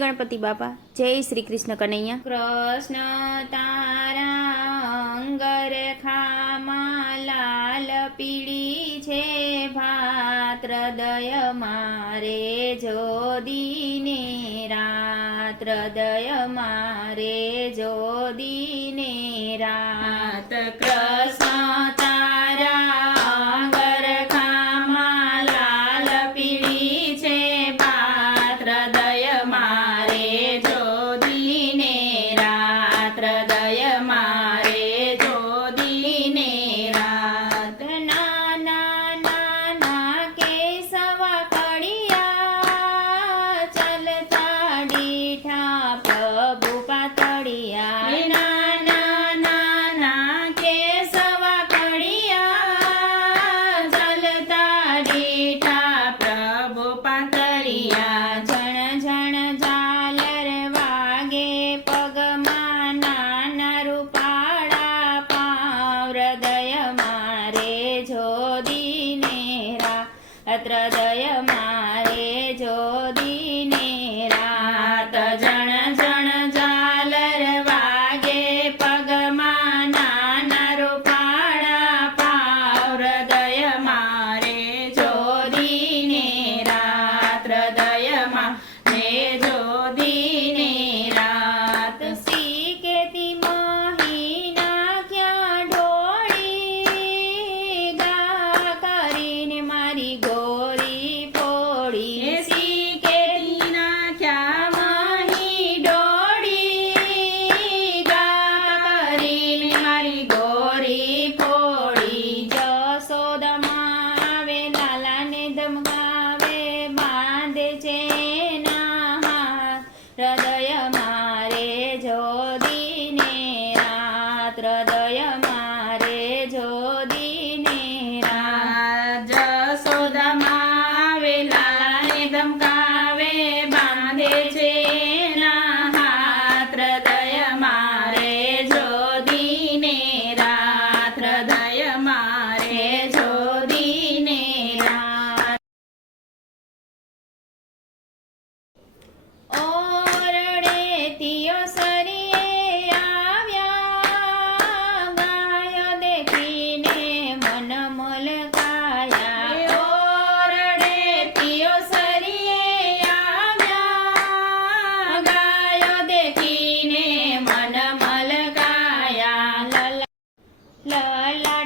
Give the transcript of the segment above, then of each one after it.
ગણપતિ બાપા જય શ્રી કૃષ્ણ કનૈયા। કૃષ્ણ તારા અંગર ખામાં લાલ પીળી છે ભાત્રદય મારે જોદીને રાત્રદય મારે જોદીને રાત। કૃષ્ણ તારા અંગર ખામાં લાલ પીળી છે ભાત્રદય મારે જોદીને રાત્રદય મારે જોદીને રાત। નાના નાના કેસવા કડિયા ચાલતા ડીઠા પ્રભુ પાતળિયા। નાના નાના કેસવા કડિયા ચાલતા ડીઠા પ્રભુ પાતળિયા। ઝણ ઝણ ઝાલર વાગે પગમાં નાના રૂપાળા પાવ હૃદય મારે જોદીને રાત્રદય મારે જોદીને રાત। ઝણ ઝણ ઝાલર વાગે પગમાં નાના રૂપાળા પાવ હૃદય મારે જોદીને રાત્રદય મારે જોદીને રાત। શીકેતી મોહી નાખ્યા ઢોળી ગા કરીને મારી ગોરી ફોડી। શીકેતી નાખ્યા મોહી ઢોળી ગા કરીને મારી ગોરી ફોડી। જશોદામાં આવે લાલાને ધમકાવે બાંધે છે હૃદય મારે જોદીને રાત્રદય મારે જોદીને રાત। જશોદામાં આવે લાલાને ધમકાવે બાંધે છે રાત્રદય મારે જોદીને રાત્રદય મારે જોદીને રાત। ઓરડેતીઓ સરીએ આવ્યા ગાયો દેખીને મન મલકાયા। ઓરડેતીઓ સરીએ આવ્યા ગાયો દેખીને મન મલકાયા।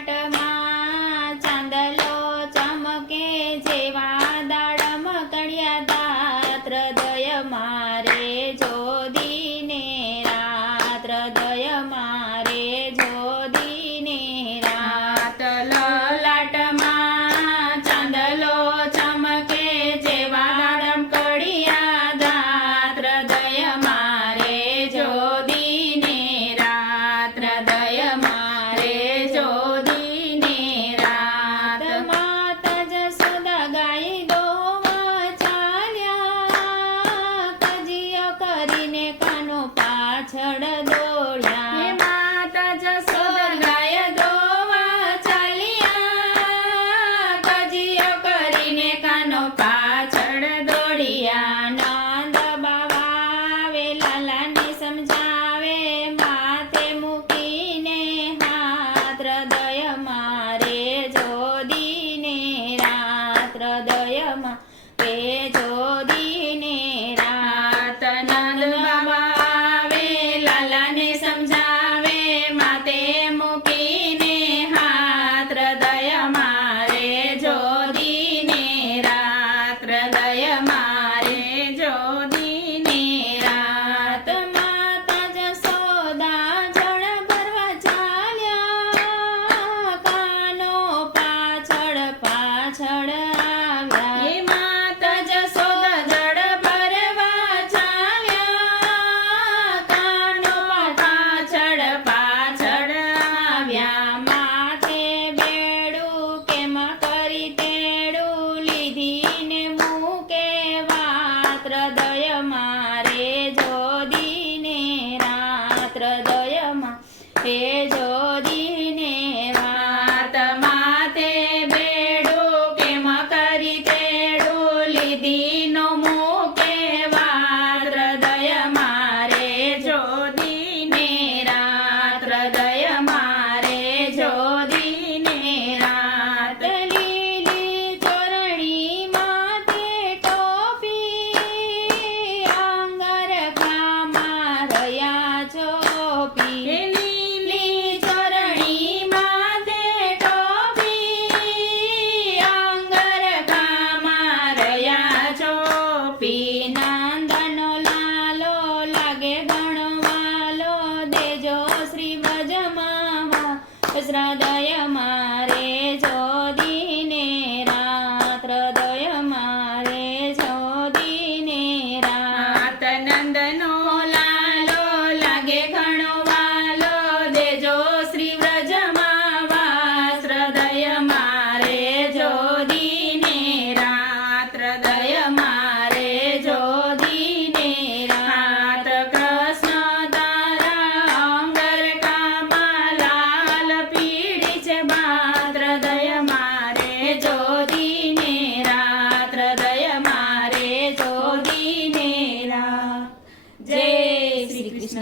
લલાટમાં ચાંદલો ચમકે જેવા દાડમ કડિયા દાત્રદય મારે જોદીને રાત્રદય મારે જોદીને રાત। લલાટમાં ચાંદલો ચમકે જેવા દાડમ કડિયા દાત્રદય મારે જોદીને રાત્રદય મારે જોદીને રાત। માતા જશોદા ગાય દોવા ચાલ્યા કજીયો કરીને કાનો પાછળ દોડ્યા। માતા જશોદા ગાય દોવા ચાલ્યા કજીયો કરીને કાનો પાછળ દોડ્યા। નંદ બાવા આવે લાલાને સમજાવે માથે મૂકીને રાત્રદય મારે જોદીને રાત્રદય મારે જોદીને રાત। નંદ બાબા આવે લાલાને સમજાવે માથે મૂકીને રાત્રદય મારે જોદીને રાત્રદય મારે જોદીને રાત। માતા જશોદા જળ ભરવા ચાલ્યા કાનો પાછળ પાછળ આવ્યા। માતા જશોદા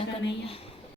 કૃષ્ણ કનૈયા